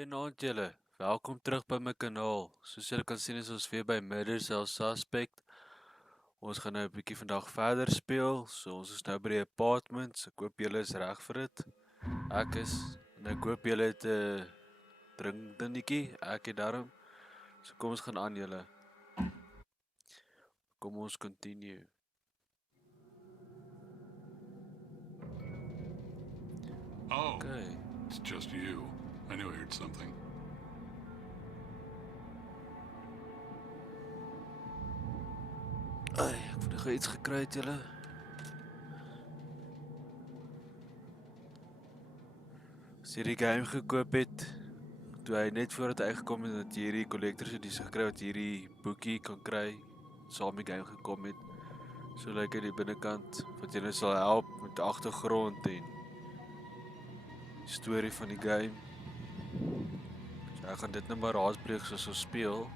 Goeienaand julle, welkom terug by my kanaal. Soos julle kan sien is ons weer by Murder Cell Suspect. Ons gaan nou 'n bietjie vandag verder speel. So ons is nou by die apartments. Ek hoop julle is reg vir dit. Ek is en ek hoop julle het 'n drinkdingetjie. Ek het daarom. So kom ons gaan aan julle. Kom ons continue. Oh, Okay. it's just you. I knew I heard something. Ai, ek het nog iets gekry het julle. As jy die game gekoop het, toe hy net voordat hy uitgekom het dat jy hierdie collector's edition gekry wat hierdie boekie kan kry, saam die game gekom het. So lyk dit die binnekant wat julle sal help met die agtergrond en die storie van die game. So ek gaan dit nou maar raadpleeg soos ons speel.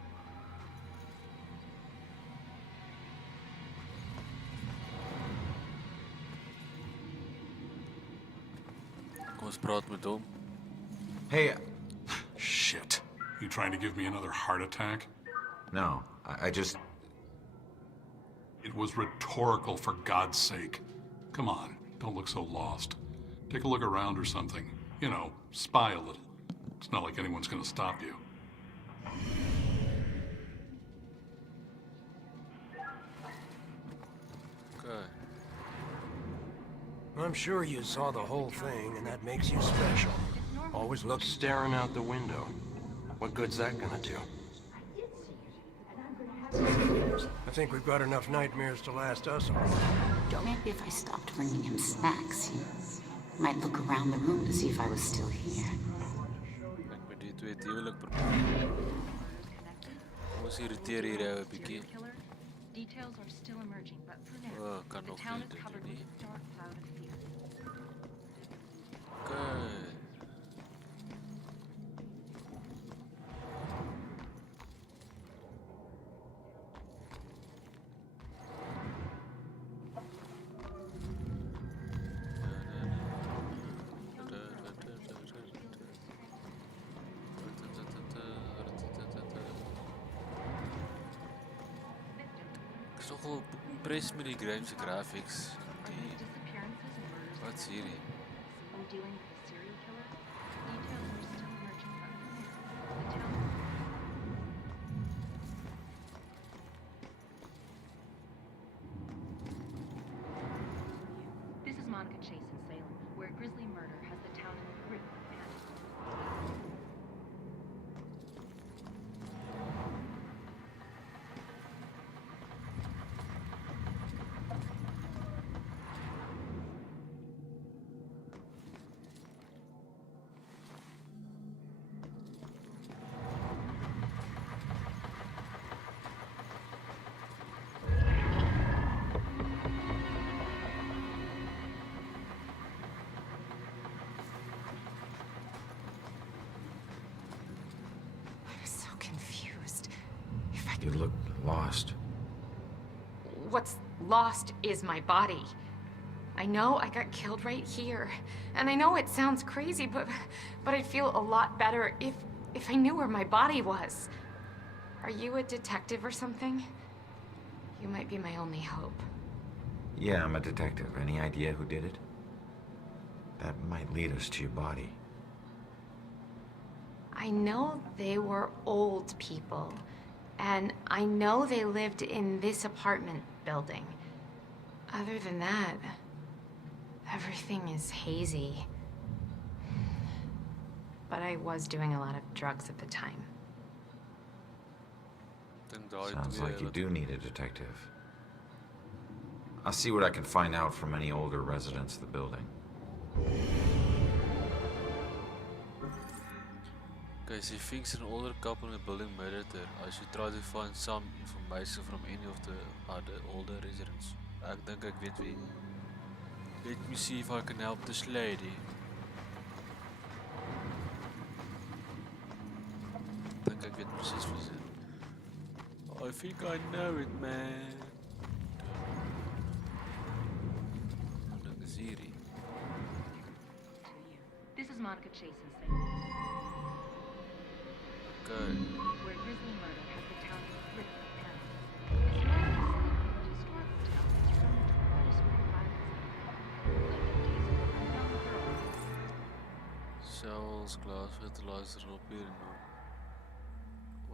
Kom ons praat met hom. Hey, Shit. You trying to give me another heart attack? no, I just... It was rhetorical, for God's sake. Come on, don't look so lost. Take a look around or something. You know, spy a little. It's not like anyone's gonna stop you. Okay. I'm sure you saw the whole thing, and that makes you special. Always look staring out the window. What good's that gonna do? I think we've got enough nightmares to last us all. Maybe if I stopped bringing him snacks, he might look around the room to see if I was still here. Ek met die twee huwelik probeer. Ons irriteer hier 'n bietjie. Details are still emerging, but for now, Oh, kan the nog town nie is covered doen with nie. a dark cloud of fear. Okay. Ek is nogal impressed met die game se graphics. Die Disappearances and murders. wat's hierdie? Someone dealing with a serial killer. Details are still emerging, but for now, the town. This is Monica Chase in Salem, where a grisly murder has the town in a grip of panic. I was so confused. You look lost. What's lost is my body. I know I got killed right here, and I know it sounds crazy, but I'd feel a lot better if I knew where my body was. Are you a detective or something? You might be my only hope. Yeah, I'm a detective. Any idea who did it? That might lead us to your body. I know they were old people, and I know they lived in this apartment building. Other than that, everything is hazy. But I was doing a lot of drugs at the time. Dink daai Sounds twee like you wat- do need a detective. I'll see what I can find out from any older residents of the building. Okay, so fix an older couple in a building murdered her. I should try to find some information from any of the other older residents. Ek dink ek weet wie. Let me see if I can help this lady. Dink ek weet presies wie sy. I think I know it, man. Dink is hierdie. This is Monica Chase in Salem. Okay. where grisly murder has the town in the grip of panic. This murder is set in a historical town that's grown notorious for violence. Like in days ago, a young girl. Shells, glass, fertilizer, op hier en dan.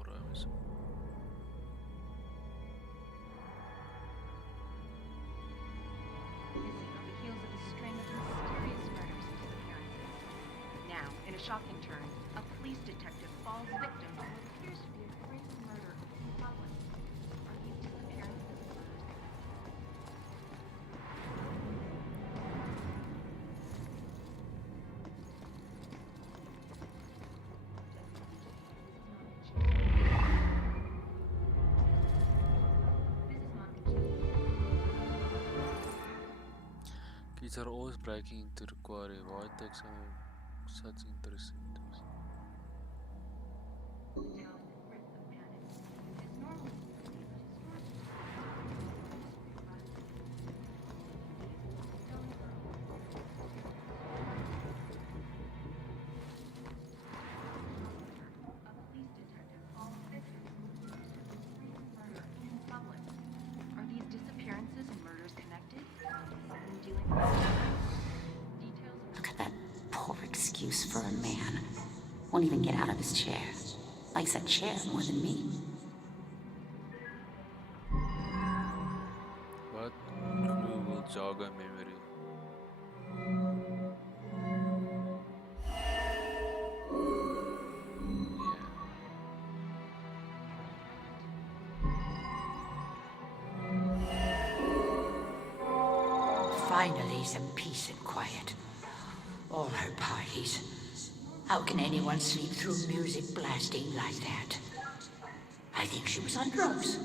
Ruim is. Busy on the heels of a string of mysterious murders and disappearances. Now, in a shocking turn, a police detective falls victim to what appears to be a crazy murder in public. Are these disappearances and murders Kids are always breaking into the quarry. Why take such interesting things? the town in the grip of panic? Is normally a police detective falls victim to a crazy murder in public. Are these disappearances and murders connected? Someone dealing with details of Look at that poor excuse for a man. Won't even get out of his chair. Likes that chair more than me. What clue will jog a memory? Finally, some peace and quiet. All her parties. How can anyone sleep through music blasting like that? I think she was on drugs.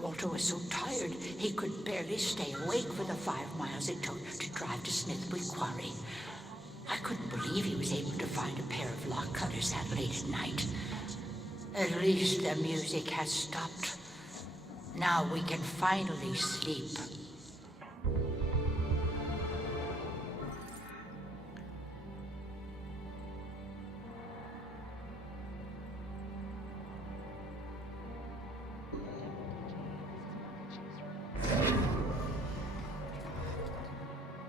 Walter was so tired he could barely stay awake for the 5 miles it took to drive to Smithwood Quarry. I couldn't believe he was able to find a pair of lock cutters that late at night. At least the music has stopped. Now we can finally sleep.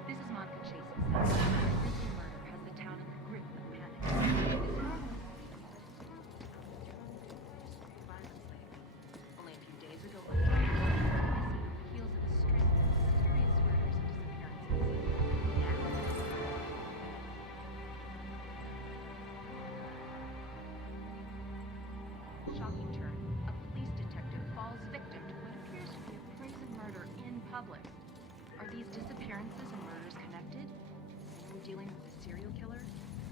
This is Monica Chase's house. Where grisly murder has the town in the grip of panic. It's normally violence lately. Only a few days ago, a young girl went missing on the heels of a string of mysterious murders and disappearances. Now, shocking turn. A police detective falls victim to what appears to be a crazy murder in public. Are these disappearances and murders connected? Someone dealing with a serial killer?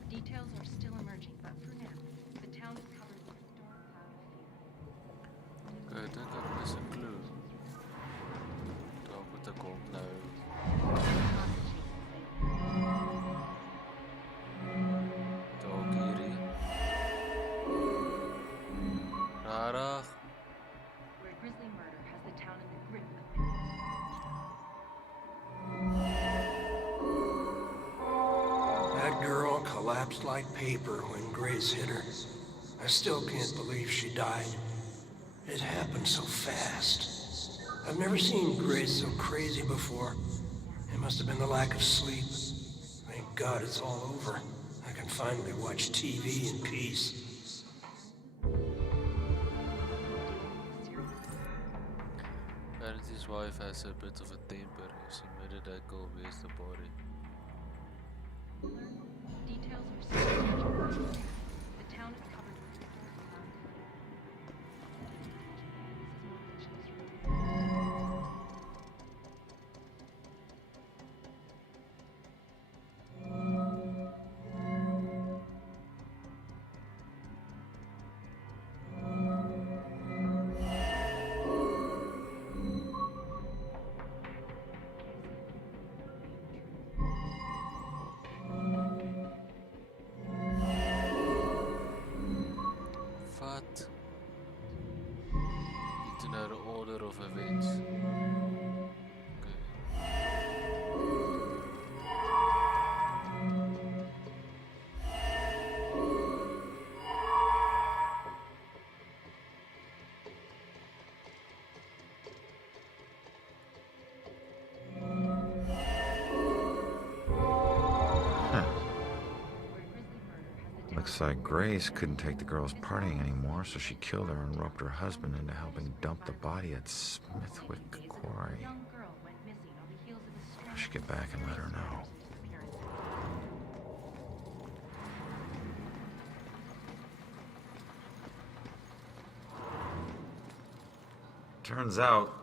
Details are still emerging, but for now, the town is covered with a dark cloud of fear. Okay, I think that is a clue. Daar moet ek hom nou. Dalk hierdie. Rarig. Where grisly murder has the town in the grip of panic. That girl collapsed like paper when Grace hit her. I still can't believe she died. It happened so fast. I've never seen Grace so crazy before. It must have been the lack of sleep. Thank God it's all over. I can finally watch TV in peace. Apparently his wife has a bit of a temper. She made that girl waste the body. Details are still emerging. The town is covered with a dark cloud of fear. This is Monica Chase. Vat. Need to know the order of events. Okay. Looks like Grace couldn't take the girls partying anymore, so she killed her and roped her husband into helping dump the body at Smithwick Quarry. I should get back and let her know. Turns out,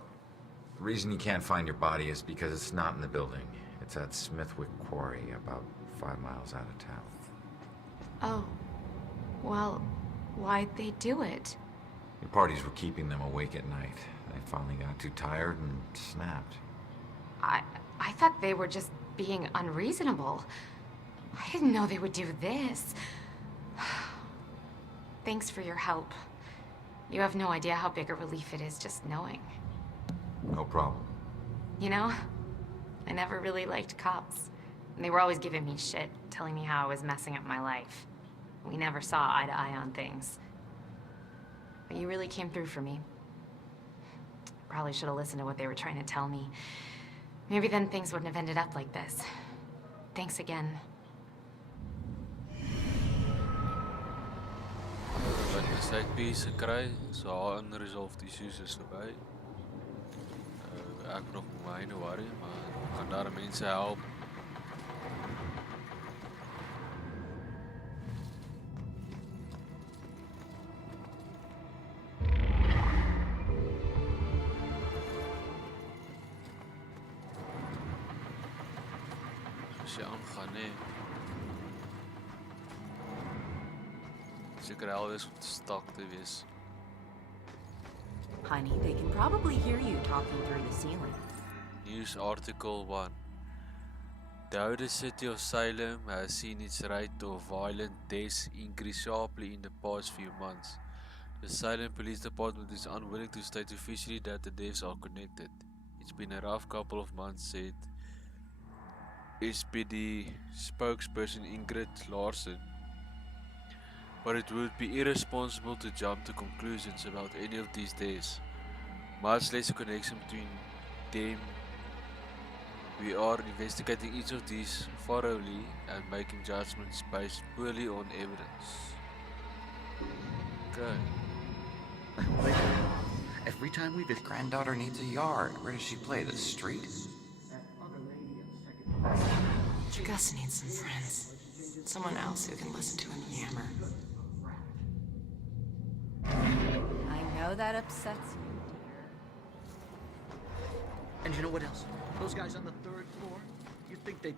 the reason you can't find your body is because it's not in the building. It's at Smithwick Quarry, about 5 miles out of town. Oh. Well, why'd they do it? Your parties were keeping them awake at night. They finally got too tired and snapped. I thought they were just being unreasonable. I didn't know they would do this. Thanks for your help. You have no idea how big a relief it is just knowing. No problem. You know, I never really liked cops. And they were always giving me shit, telling me how I was messing up my life. We never saw eye to eye on things. But you really came through for me. Probably should have listened to what they were trying to tell me. Maybe then things wouldn't have ended up like this. Thanks again. Wat is hy piece gekry, so haar unresolved issues is verby. Ek nog myne worry, maar kan daar mense help. As jy aangaan, nee. Seker alwees om te stak te wees. Honey, they can probably hear you talking through the ceiling. News article 1. The city of Salem has seen its rate of violent deaths increase sharply in the past few months. The Salem Police Department is unwilling to state officially that the deaths are connected. It's been a rough couple of months, said SPD spokesperson Ingrid Larsen. But it would be irresponsible to jump to conclusions about any of these deaths, much less a connection between them. We are investigating each of these thoroughly and making judgments based purely on evidence. Okay. Every time we visit, granddaughter needs a yard. Where does she play? The street? Gus needs some friends. Someone else who can listen to him yammer. I know that upsets you, dear. And you know what else? Those guys on the 3rd floor? You'd think they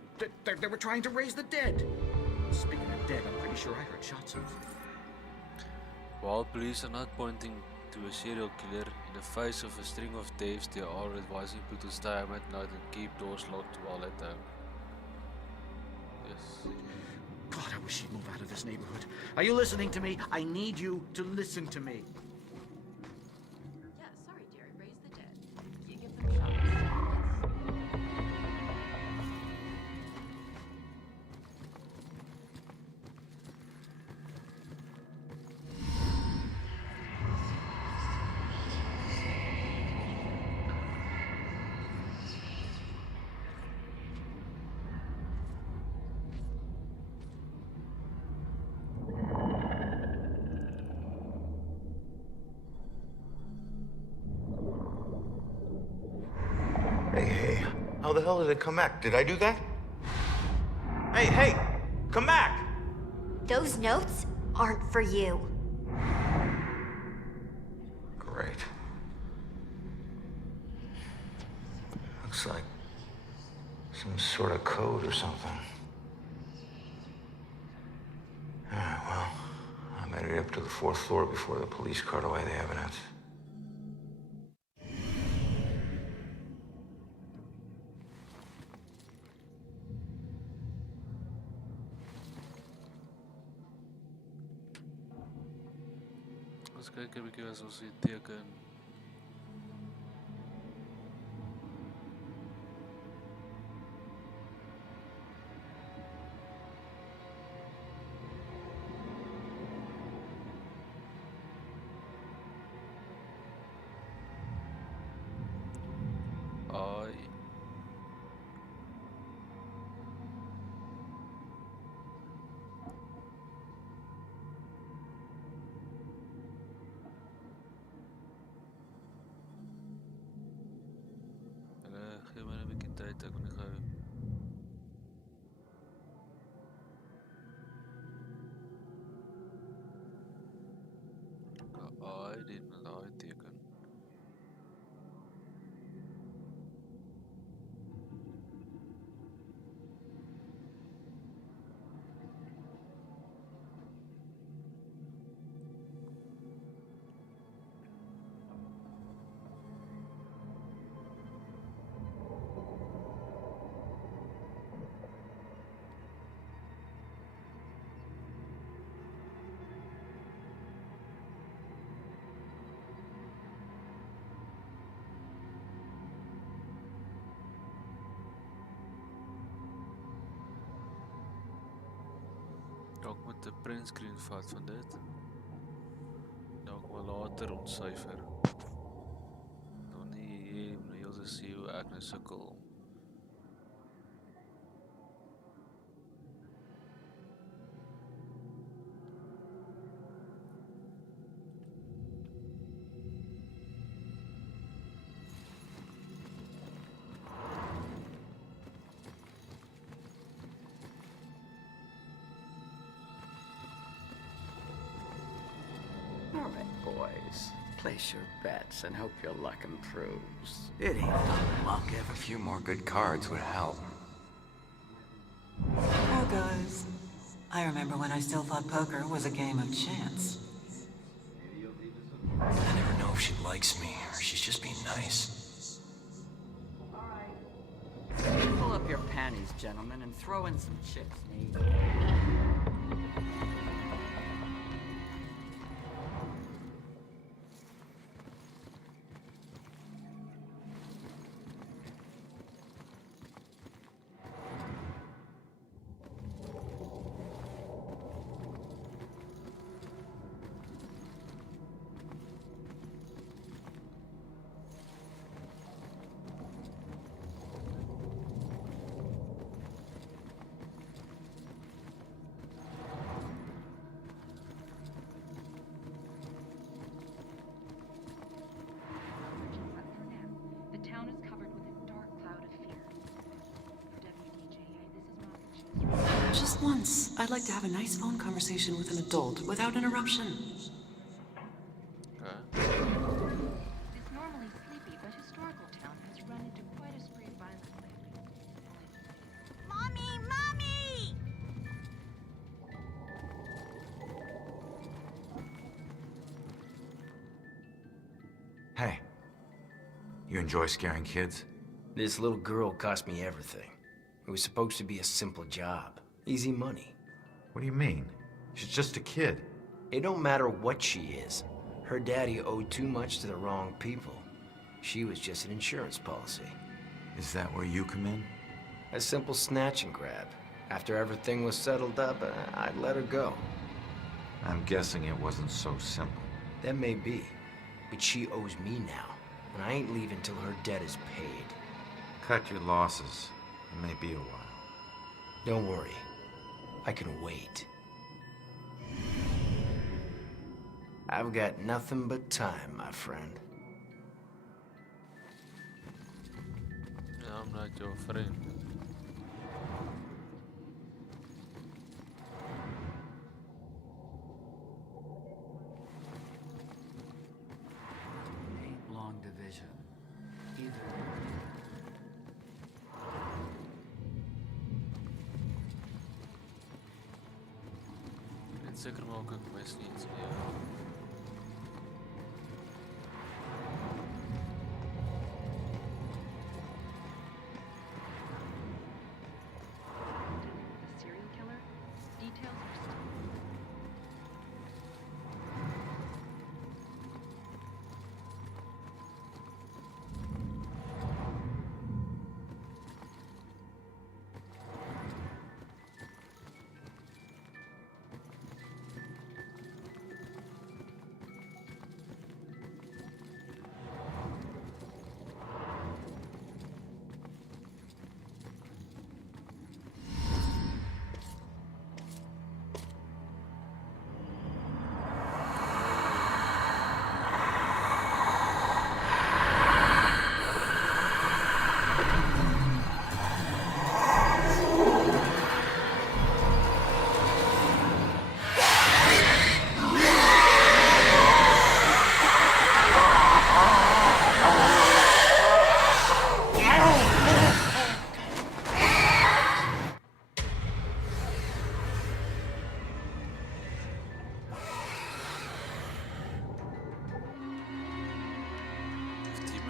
were trying to raise the dead. Speaking of dead, I'm pretty sure I heard shots of. While police are not pointing to a serial killer, in the face of a string of deaths, they are advising people to stay home at night and keep doors locked while at home. Yes. God, I wish you'd move out of this neighborhood. Are you listening to me? I need you to listen to me. Yeah, sorry, dear. Raise the dead. You give them shots. Hey, how the hell did it come back? Did I do that? Hey, come back! Those notes aren't for you. Great. Looks like some sort of code or something. Alright, well, I'm headed up to the 4th floor before the police cart away the evidence. Ons kyk 'n bietjie as ons hier teken. Ai. uit, ek wil nie gehou. Ai, dit met daai teken. Dalk moet 'n printscreen vat van dit. Dalk maar later ontsyfer. Nou nie, nou jy sien hoe ek nou sukkel. All right, boys. Place your bets and hope your luck improves. It ain't about luck. Have a few more good cards would help. Oh, guys. I remember when I still thought poker was a game of chance. I never know if she likes me or she's just being nice. Pull up your panties, gentlemen, and throw in some chips, me. The town is covered with a dark cloud of fear. WDJA, this is Monica. Just once, I'd like to have a nice phone conversation with an adult without interruption. This normally sleepy but historical town has run into quite a spree of violence lately. Mommy! Mommy! Hey, you enjoy scaring kids? This little girl cost me everything. It was supposed to be a simple job. Easy money. What do you mean? She's just a kid. It don't matter what she is. Her daddy owed too much to the wrong people. She was just an insurance policy. Is that where you come in? A simple snatch and grab. After everything was settled up, I'd let her go. I'm guessing it wasn't so simple. That may be. But she owes me now. And I ain't leaving till her debt is paid. Cut your losses. It may be a while. Don't worry. I can wait. I've got nothing but time, my friend. I'm not your friend. Ain't long division. Either. Net seker maak ek mis niets meer. The serial killer? Details are still...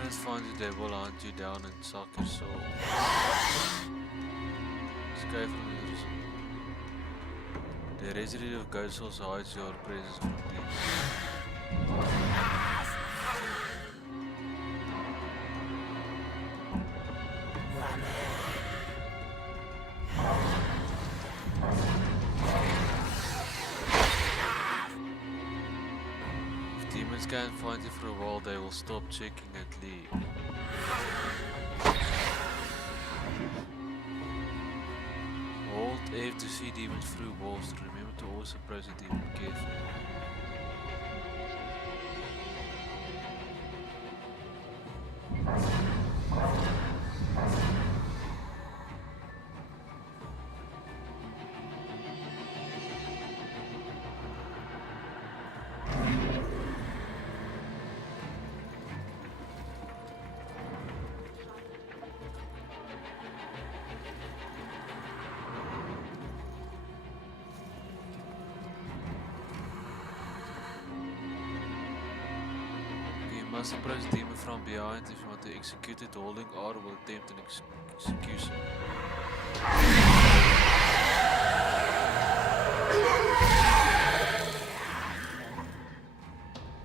demons find you, they will hunt you down and suck your soul. Escape from the residue of ghost souls hides your presence from demons. 'If demons can't find you for a while, they will stop checking and leave. Hold F to see demons through walls. Remember to always approach a demon carefully. You must approach the demon from behind if you want to execute it. Holding R will attempt an execution.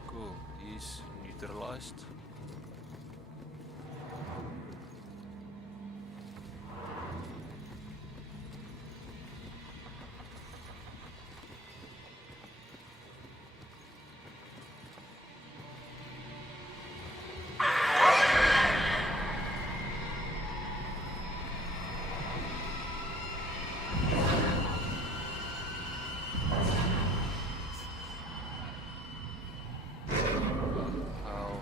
Cool, he's neutralized. Ow.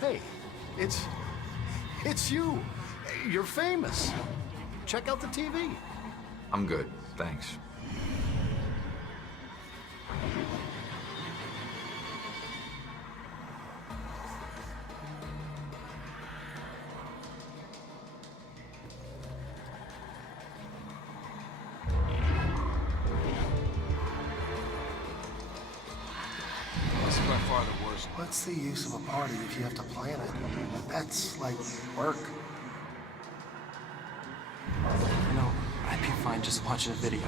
Hey, it's you. You're famous. Check out the TV. I'm good, thanks. This is by far the worst. What's the use of a party if you have to plan it? That's like work. You know, I'd be fine just watching a video.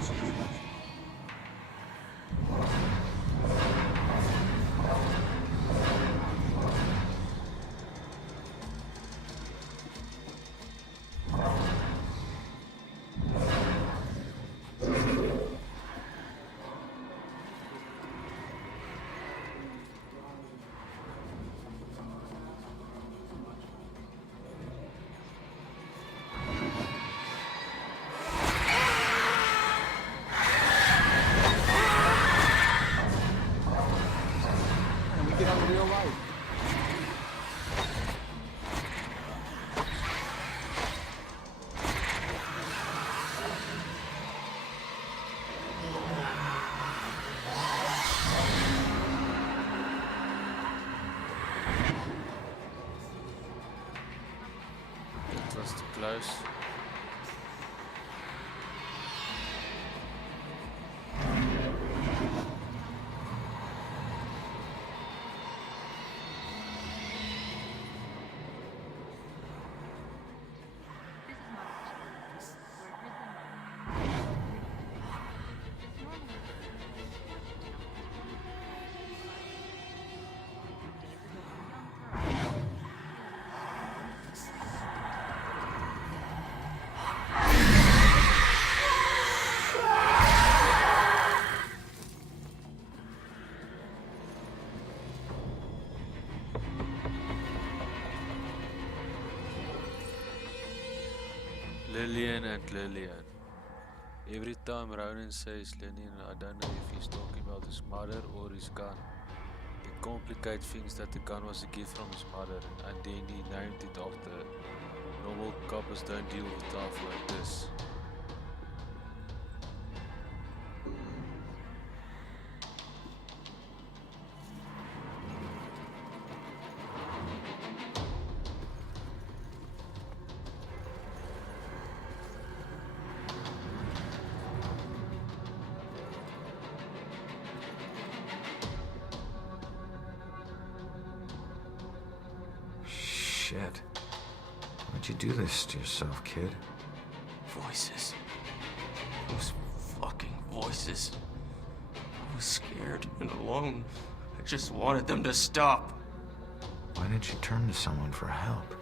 And we get on real life. That was too close. Lillian and Lillian. Every time Ronan says Lillian, I don't know if he's talking about his mother or his gun. It complicates things that the gun was a gift from his mother, and then he named it after. Normal coppers don't deal with stuff like this. Shit. Why'd you do this to yourself, kid? Voices. Those fucking voices. I was scared and alone. I just wanted them to stop. Why didn't you turn to someone for help?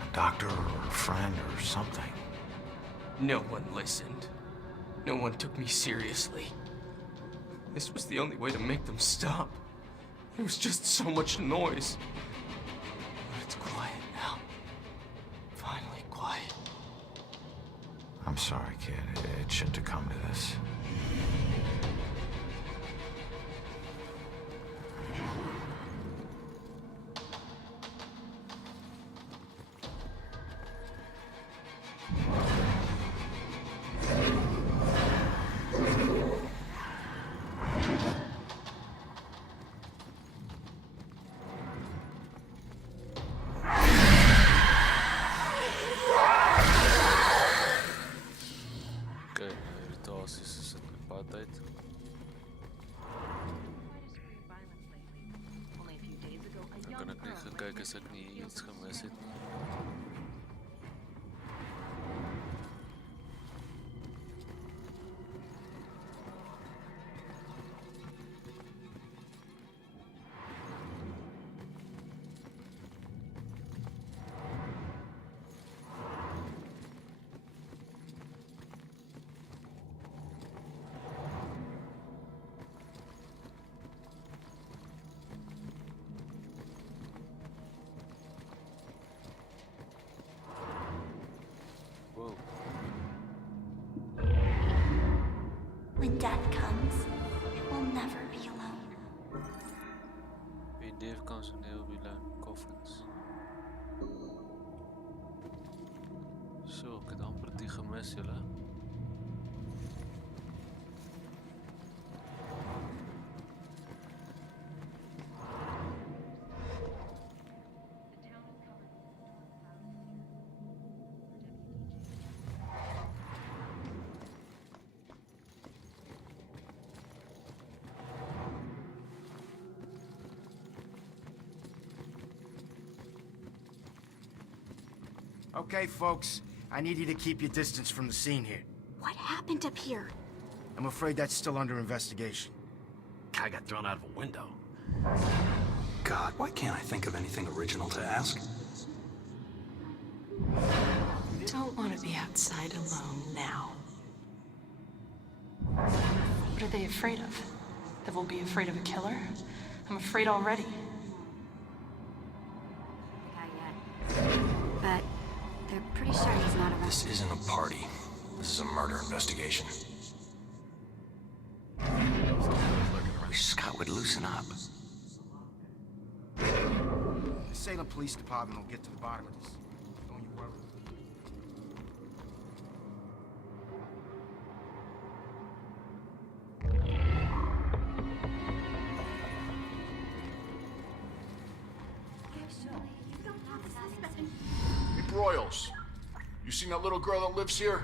A doctor or a friend or something? No one listened. No one took me seriously. This was the only way to make them stop. It was just so much noise. But it's quiet now. Finally quiet. I'm sorry, kid. It shouldn't have come to this. As ek nie iets gemis het nie. When death comes, it will never be alone. When death comes, it will be alone. Coffins. So, ek het amper die gemis, julle. Okay, folks. I need you to keep your distance from the scene here. What happened up here? I'm afraid that's still under investigation. Guy got thrown out of a window. God, why can't I think of anything original to ask? Don't want to be outside alone now. What are they afraid of? That we'll be afraid of a killer? I'm afraid already. But they're pretty sure he's not around. This isn't a party. This is a murder investigation. Wish Scott would loosen up. The Salem Police Department will get to the bottom of this. Don't you worry. Broyles, you seen that little girl that lives here?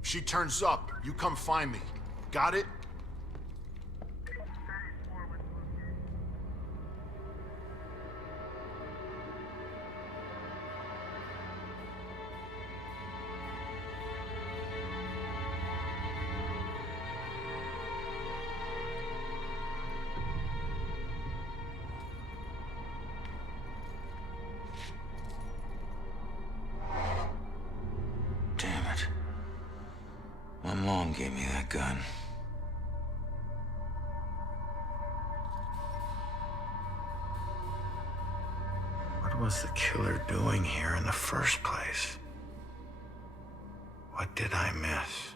If she turns up, you come find me. Got it? Damn it. My mom gave me that gun. What was the killer doing here in the first place? What did I miss?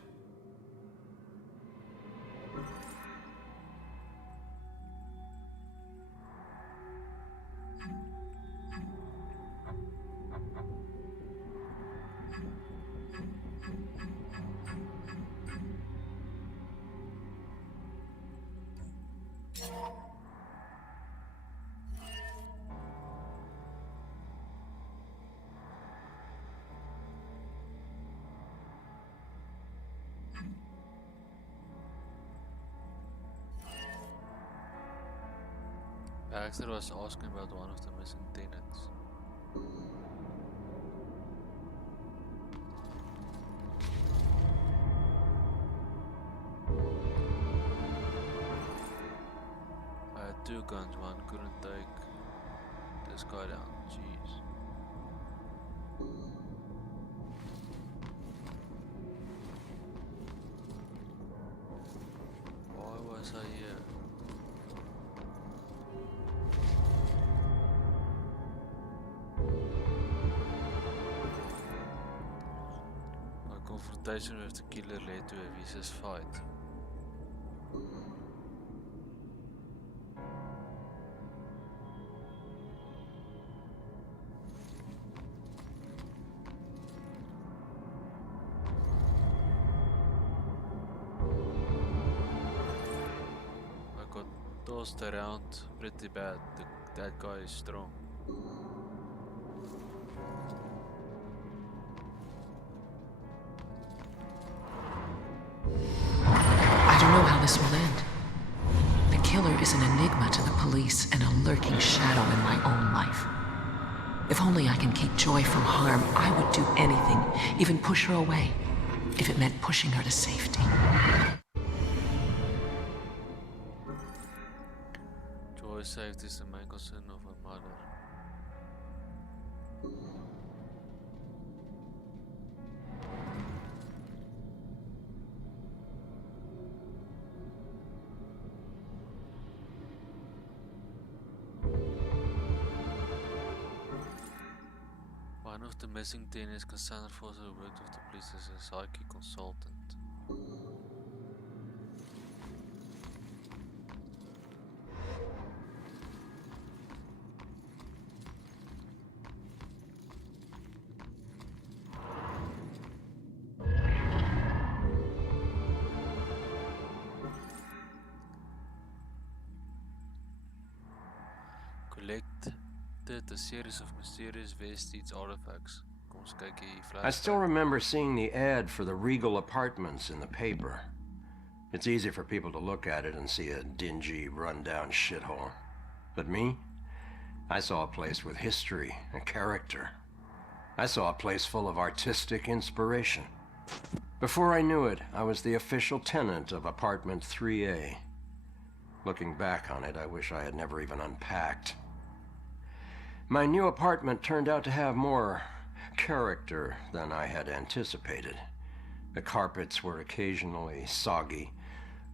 Baxter was asking about one of the missing tenants. I had 2 guns, one couldn't take this guy down. Jeez. Why was I here? My confrontation with the killer led to a vicious fight. I got tossed around pretty bad. That guy is strong. I don't know how this will end. The killer is an enigma to the police and a lurking shadow in my own life. If only I can keep Joy from harm, I would do anything, even push her away, if it meant pushing her to safety. Joy's safety is the main concern of her mother. One of the missing 10 is Cassandra Foster, who worked with the police as a psychic consultant. Collected a series of mysterious vestige artifacts. Kom eens kijken hier, I still remember seeing the ad for the Regal Apartments in the paper. It's easy for people to look at it and see a dingy, run-down shithole. But me? I saw a place with history and character. I saw a place full of artistic inspiration. Before I knew it, I was the official tenant of apartment 3A. Looking back on it, I wish I had never even unpacked. My new apartment turned out to have more character than I had anticipated. The carpets were occasionally soggy,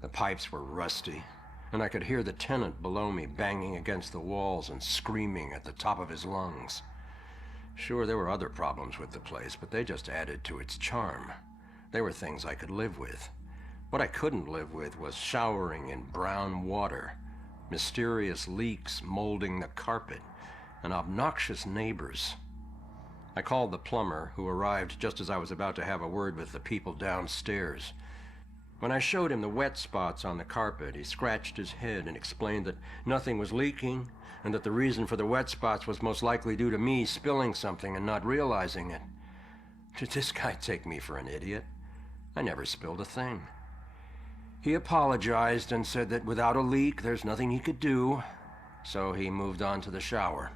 the pipes were rusty, and I could hear the tenant below me banging against the walls and screaming at the top of his lungs. Sure, there were other problems with the place, but they just added to its charm. They were things I could live with. What I couldn't live with was showering in brown water, mysterious leaks molding the carpet, and obnoxious neighbors. I called the plumber, who arrived just as I was about to have a word with the people downstairs. When I showed him the wet spots on the carpet, he scratched his head and explained that nothing was leaking, and that the reason for the wet spots was most likely due to me spilling something and not realizing it. Did this guy take me for an idiot? I never spilled a thing. He apologized and said that without a leak, there's nothing he could do, so he moved on to the shower.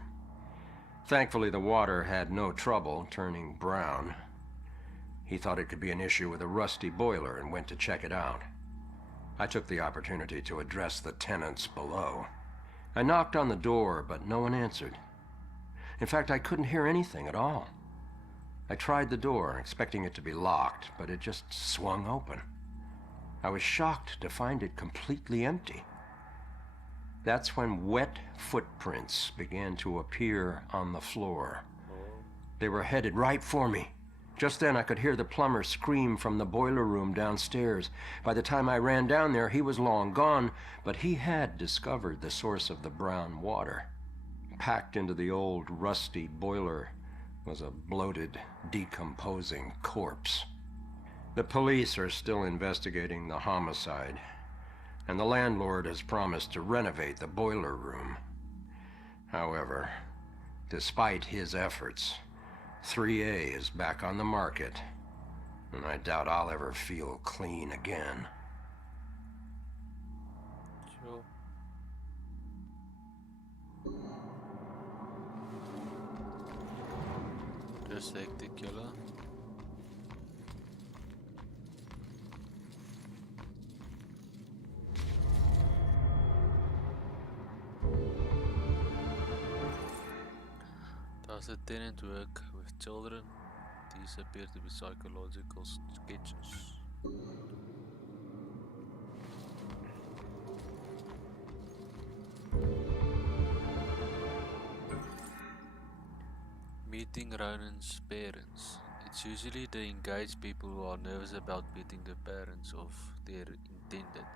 Thankfully, the water had no trouble turning brown. He thought it could be an issue with a rusty boiler and went to check it out. I took the opportunity to address the tenants below. I knocked on the door, but no one answered. In fact, I couldn't hear anything at all. I tried the door, expecting it to be locked, but it just swung open. I was shocked to find it completely empty. That's when wet footprints began to appear on the floor. They were headed right for me. Just then I could hear the plumber scream from the boiler room downstairs. By the time I ran down there, he was long gone, but he had discovered the source of the brown water. Packed into the old rusty boiler was a bloated, decomposing corpse. The police are still investigating the homicide, and the landlord has promised to renovate the boiler room. However, despite his efforts, 3A is back on the market, and I doubt I'll ever feel clean again. Sure. just hectic, julle. Does a tenant work with children? These appear to be psychological sketches. Meeting Ronan's parents. It's usually the engaged people who are nervous about meeting the parents of their intended.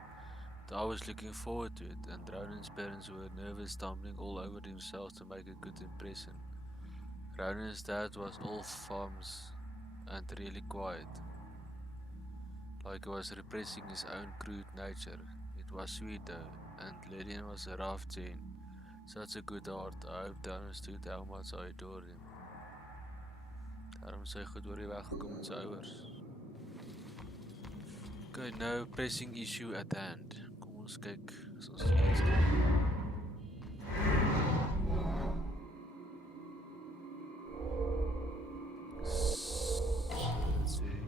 I was looking forward to it, and Ronan's parents were nervous, stumbling all over themselves to make a good impression. Ronan's dad was all thumbs and really quiet, like he was repressing his own crude nature. It was sweet though, and Lillian was a rough Jane. Such a good heart. I hope they understood how much I adored him. Daarom sy goed oor die weg gekom met sy ouers. Okay, no pressing issue at hand. Kom ons kyk as ons iets doen. Let's see.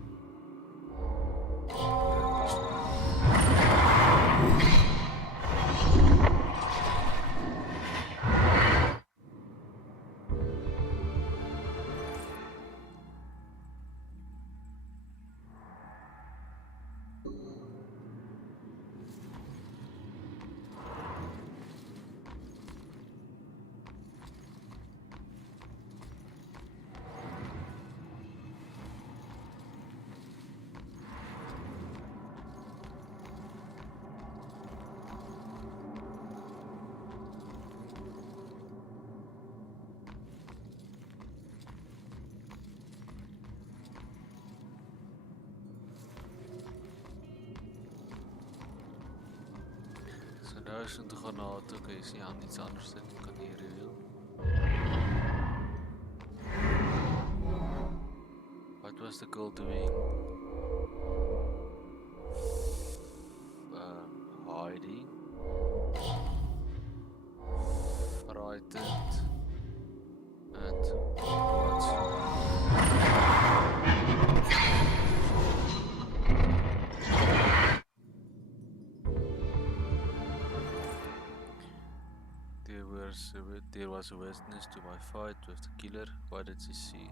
So nou is om te gaan na het ook, is nie aan iets anders dit kan hier reveal. What was the girl doing? Hiding. Frightened. And what? There was a witness to my fight with the killer. What did she see?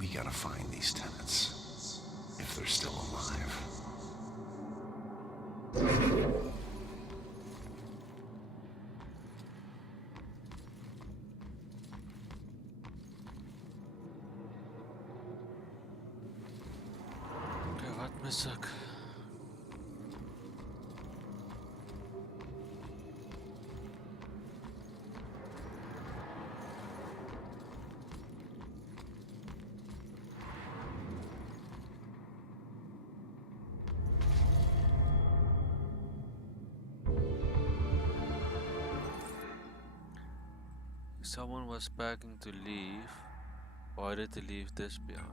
We gotta find these tenants, if they're still alive. Okay, wat mis ek? Someone was packing to leave. Why did they leave this behind?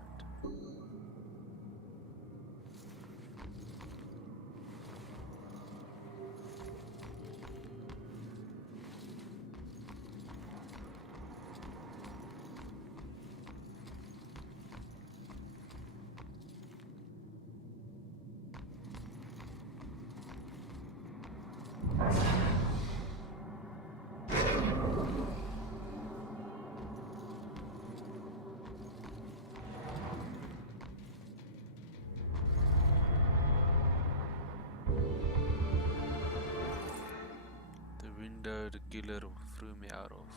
The killer threw me out of.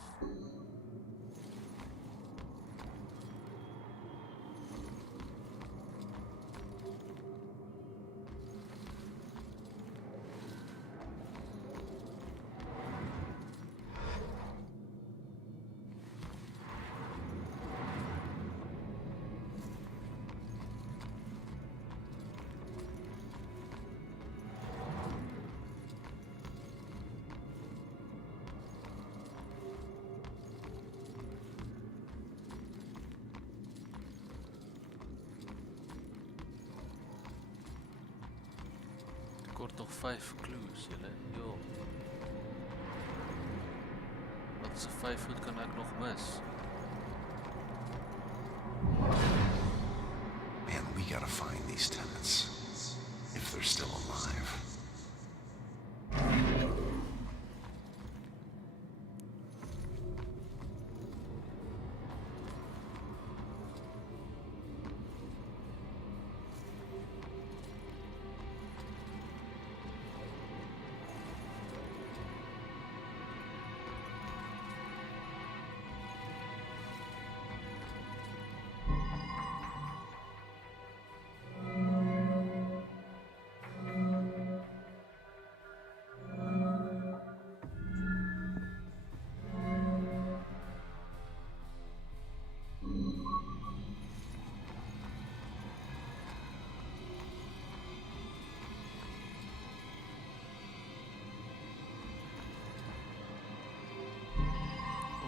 Nog 5 clues, julle. Joh. Wat is 'n 5 voet kan ek nog mis? Man, we gotta find these tenants. If they're still alive.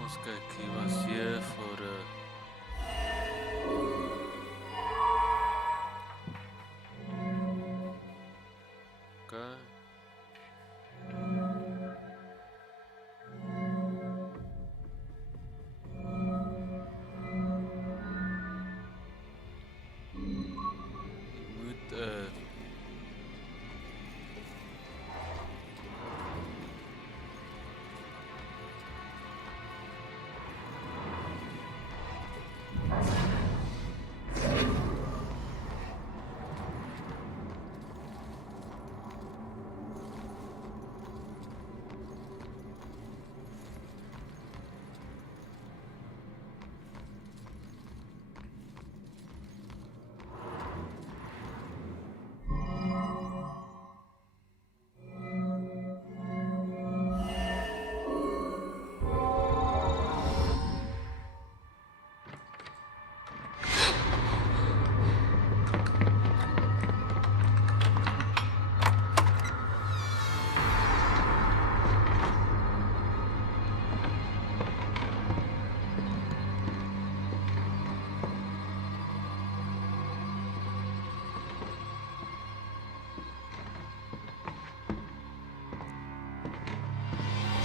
Ons kyk, hier was hier vir okay. Moet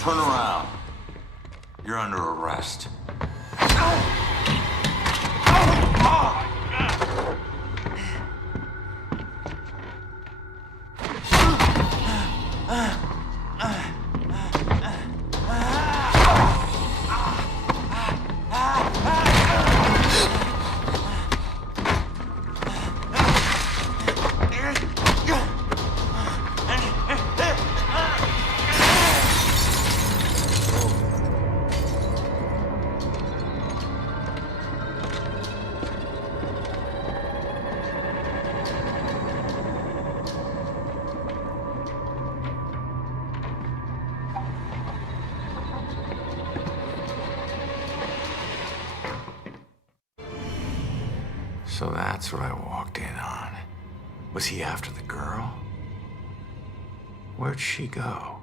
Turn around. You're under arrest. So that's what I walked in on. Was he after the girl? Where'd she go?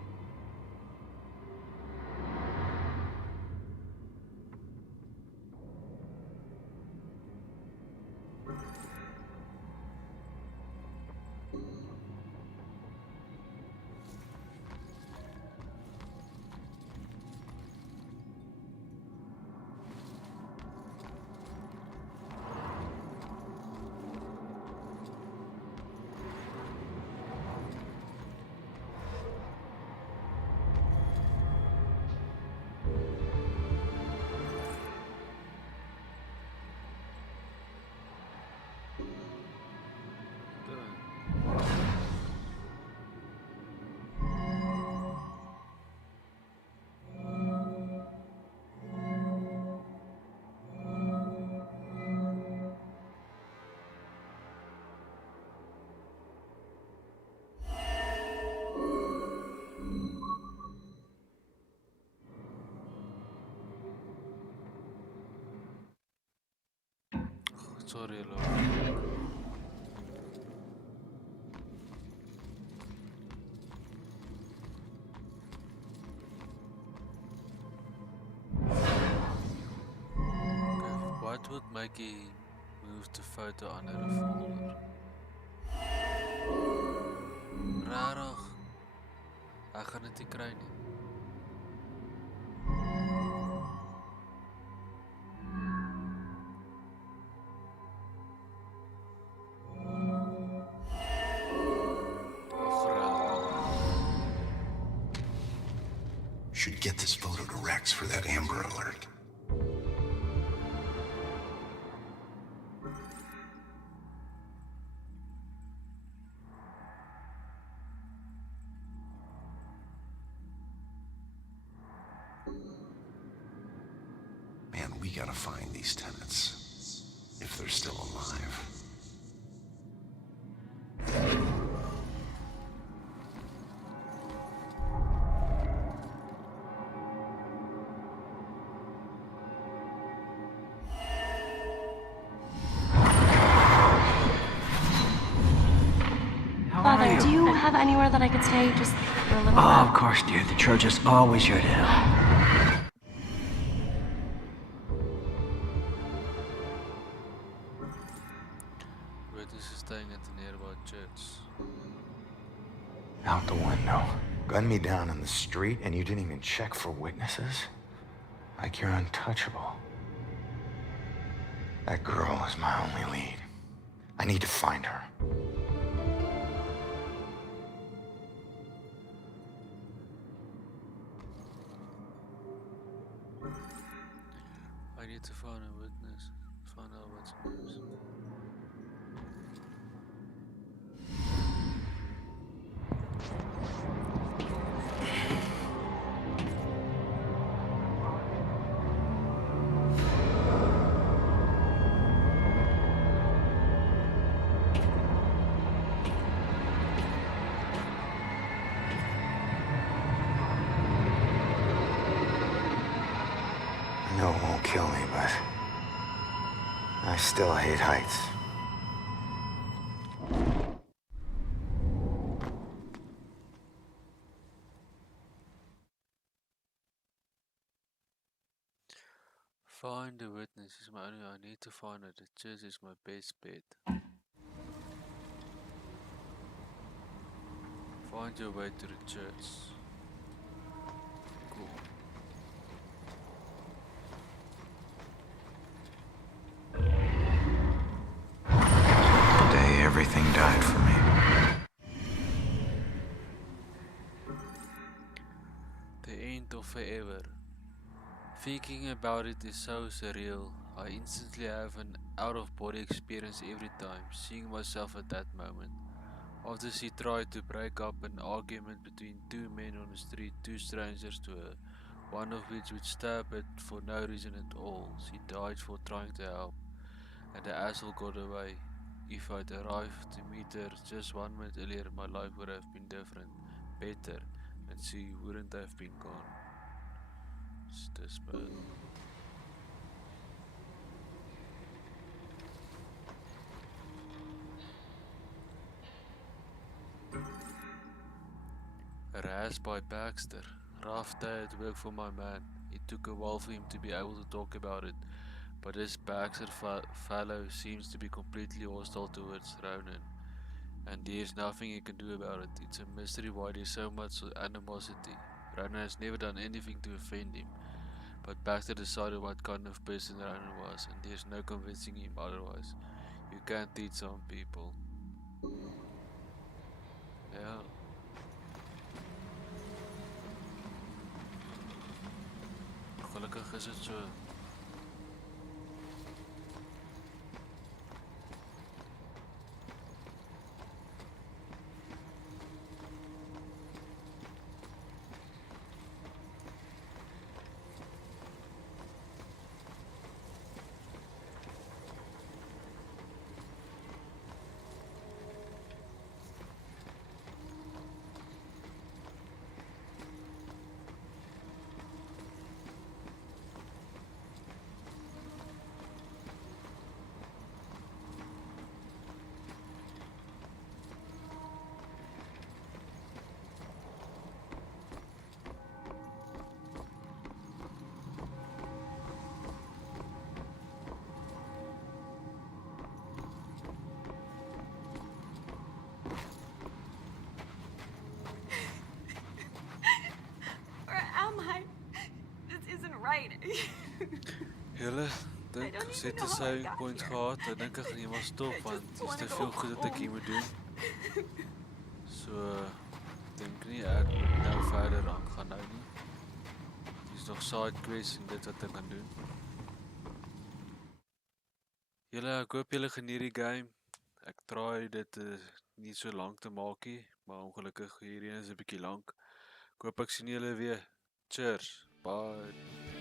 Sorry, Lord. What would make him move to photo on a revolver? Rarig. Ek gaan dit nie kry nie. Should get this photo to Rex for that Amber Alert. Man, we gotta find these tenants. If they're still alive. Father, do you have anywhere that I could stay just for a little Oh, bit? of course, dear. The church is always your to help. Witness is staying at the nearby church. Out the window. Gunned me down in the street and you didn't even check for witnesses? Like you're untouchable. That girl is my only lead. I need to find her. I need to find a witness. Find out what's news. I know it won't kill me, but I still hate heights. Find the witness is my only. I need to find her. The church is my best bet. Find your way to the church. Cool. The day everything died for me. The end of forever. Thinking about it is so surreal. I instantly have an out-of-body experience every time, seeing myself at that moment. After she tried to break up an argument between two men on the street, two strangers to her, one of which would stab her for no reason at all. She died for trying to help, and the asshole got away. If I'd arrived to meet her just 1 minute earlier, my life would have been different, better, and she wouldn't have been gone. It's desperate. Harassed by Baxter. Rough day at work for my man. It took a while for him to be able to talk about it, but this Baxter fellow seems to be completely hostile towards Ronan, and there's nothing he can do about it. It's a mystery why there's so much animosity. Ronan has never done anything to offend him, but Baxter decided what kind of person Ronan was, and there's no convincing him otherwise. You can't teach some people. Yeah. Gelukkig is dit so. Julle dink ons het 'n saving point gehad. Ek dink ek gaan hier maar stop want dis te veel goed wat ek hier moet doen. So dink nie ek moet nou verder aangaan nou nie. Dis nog side quests en dit wat ek kan doen. Julle, ek hoop julle geniet die game. Ek probeer dit nie so lank te maak nie, maar ongelukkig hierdie is 'n bietjie lank. Ek hoop ek sien julle weer. Cheers. Bye.